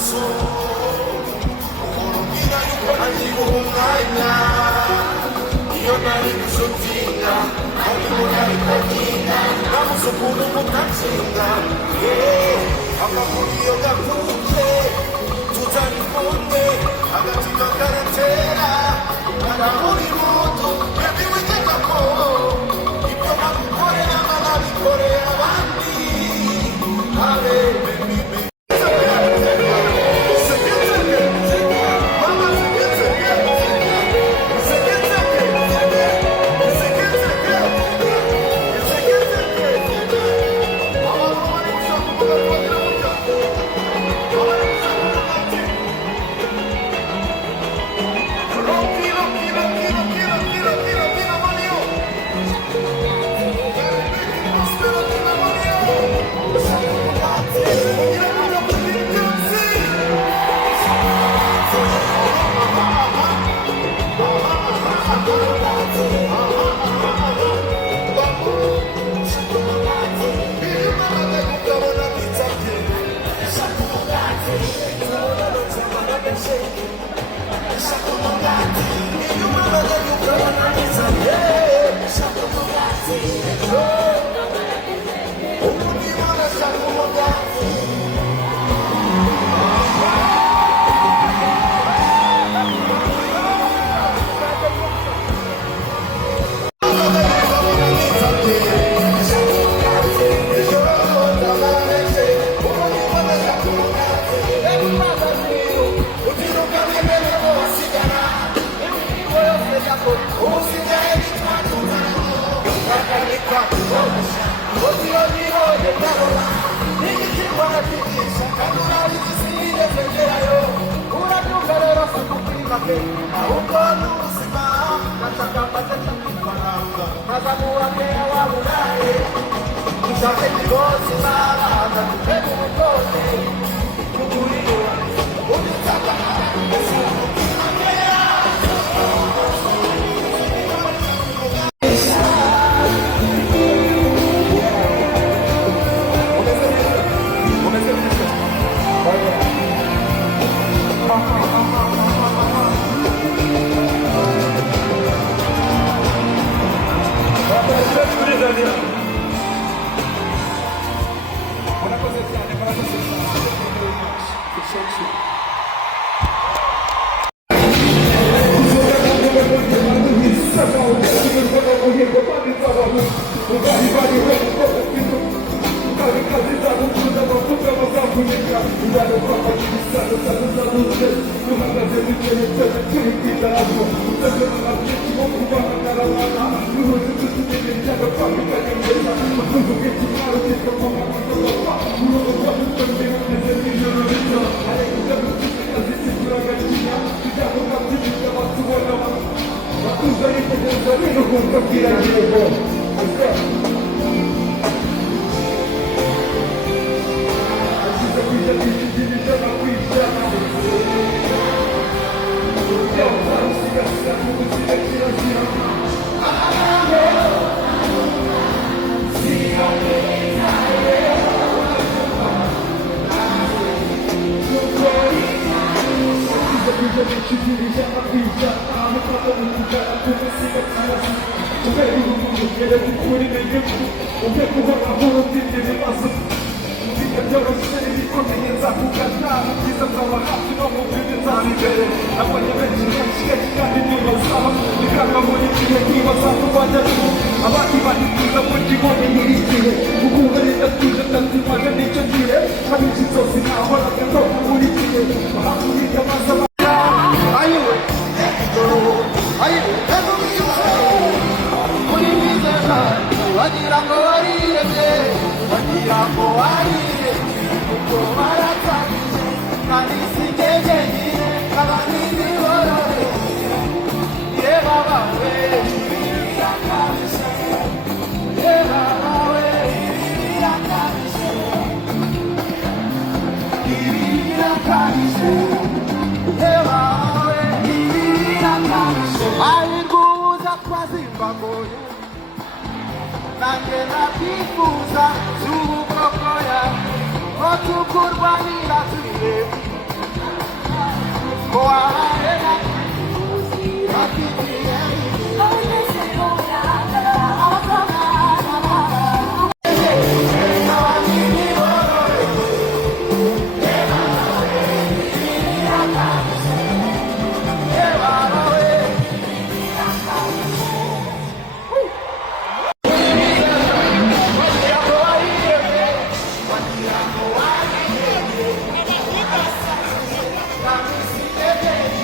amaso urubwira yuko nagiye umwanya iyo nari gusutinga ariko nari kubyina nabuze ukuntu mutatsinda amakuru iyo gakunze tutari kumwe agatima karatera muri mutu baby witeka ko ibyo bagukorera banabikorera abandi ale baby Nangena pifuza, suhu kokoya, otu kurbanira tuye. Let me see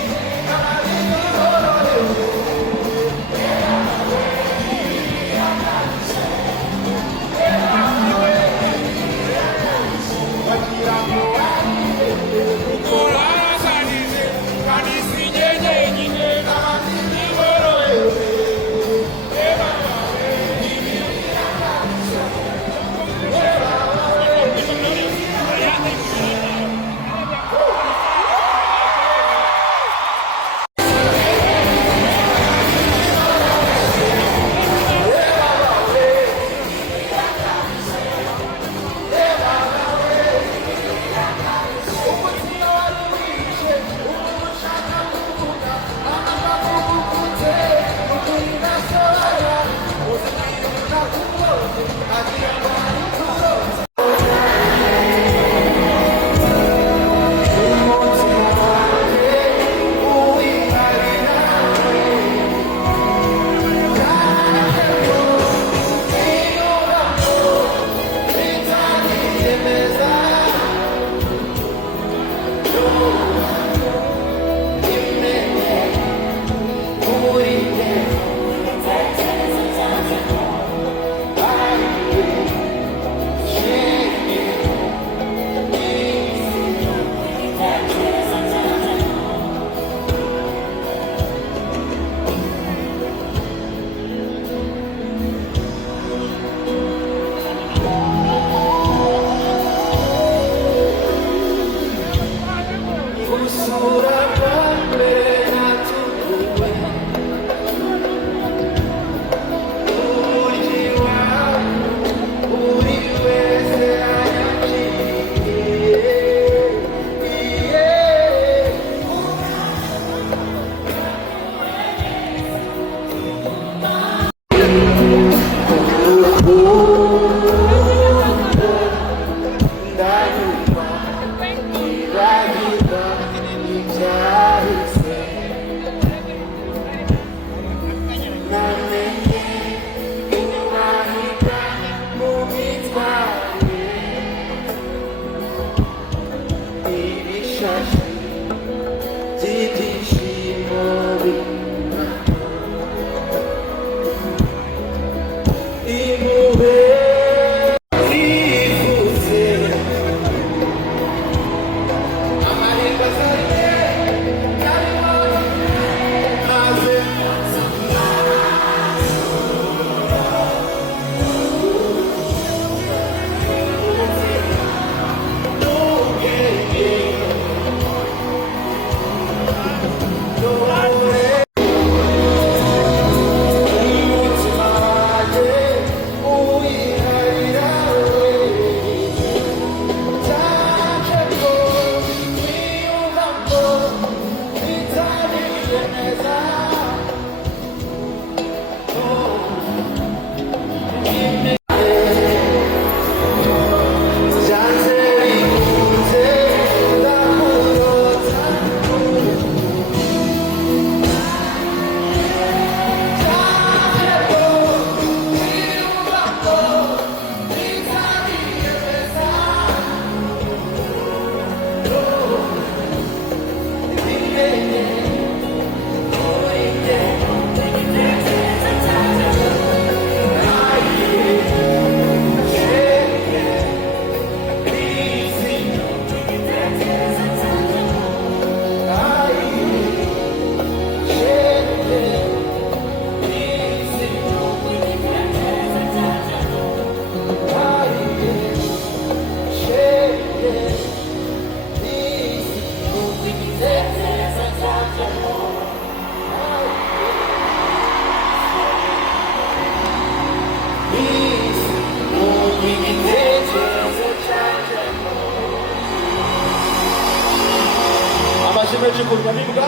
menshi ku nyamibwa.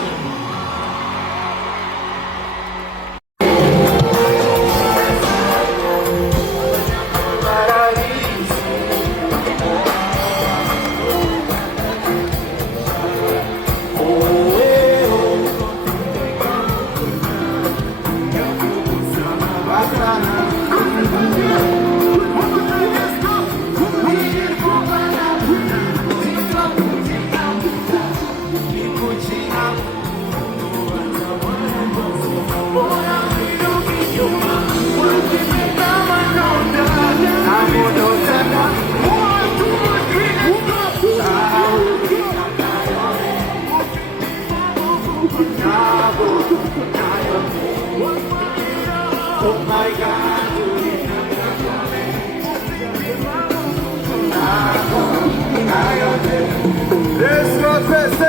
Oh my God, let's go crazy.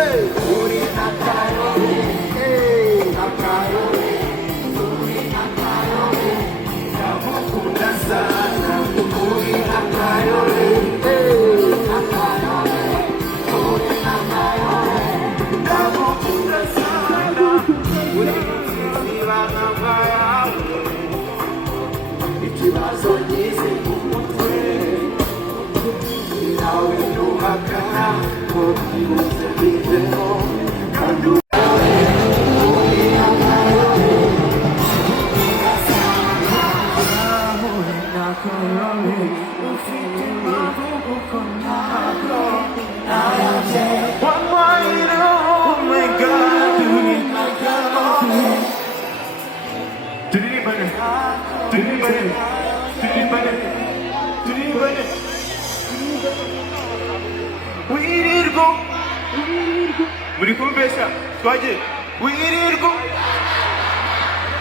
Muri kumbesha twaje wirirwa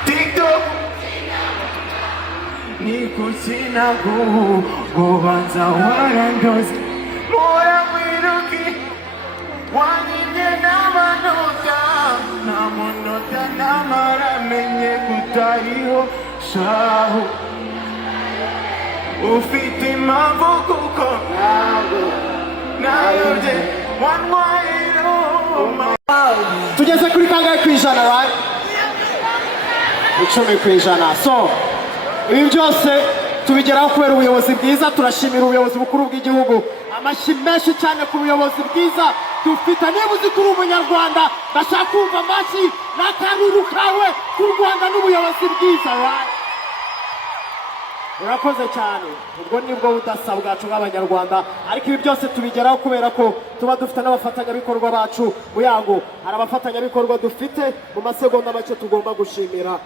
TikTok ni kusina kubanza warandoze mora wiruki wanine n'amanota n'amanota n'amaramenye kutariho shaho ufite impamvu kuko nayobye tugeze kuri kangahe kwijana, right? 10 kwijana. So ibi byose tubigeraho kubera ubuyobozi bwiza. Turashimira ubuyobozi bukuru bw'igihugu, amashyi menshi cyane ku buyobozi bwiza dufite. niba uzi kuri umunyarwanda bashaka kumva amashyi n'akaruru kawe ku Rwanda n'ubuyobozi bwiza, right? Urakoze cyane. Ubwo nibwo budasa bwacu nk'abanyarwanda, ariko ibi byose tubigeraho kubera ko tuba dufite n'abafatanyabikorwa bacu. Muyango hari abafatanyabikorwa dufite mu masegonda make tugomba gushimira.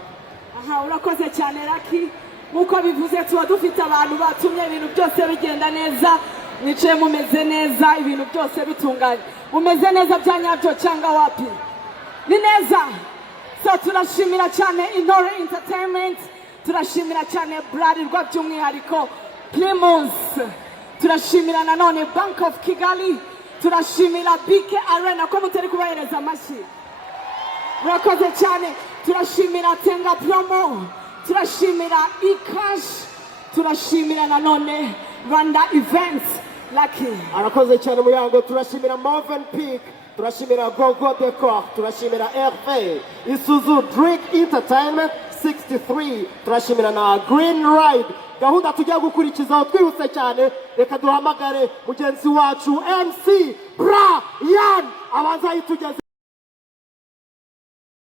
Aha, urakoze cyane Lucky. Nkuko bivuze tuba dufite abantu batumye ibintu byose bigenda neza. Nicaye mumeze neza, ibintu byose bitunganye. Mumeze neza bya nyabyo cyangwa wapi? Ni neza. So turashimira cyane Intore Entertainment. Turashimira cyane Bralirwa by'umwihariko Primus. Turashimira nanone Bank of Kigali. Turashimira BK Arena ko mutari kubahereza amashyi. Urakoze cyane. Turashimira Tenga Promo. Turashimira eCash. Turashimira nanone Rwanda Events. Lucky. Arakoze cyane Muyango. Turashimira Marvin Peak. Turashimira Gogo Decor. Turashimira RV Isuzu Drink Entertainment 63. Turashimira na Green Ride. Gahunda tujya gukurikizaho twibutse cyane, reka duhamagare mugenzi wacu MC Brian abanza yitugeze.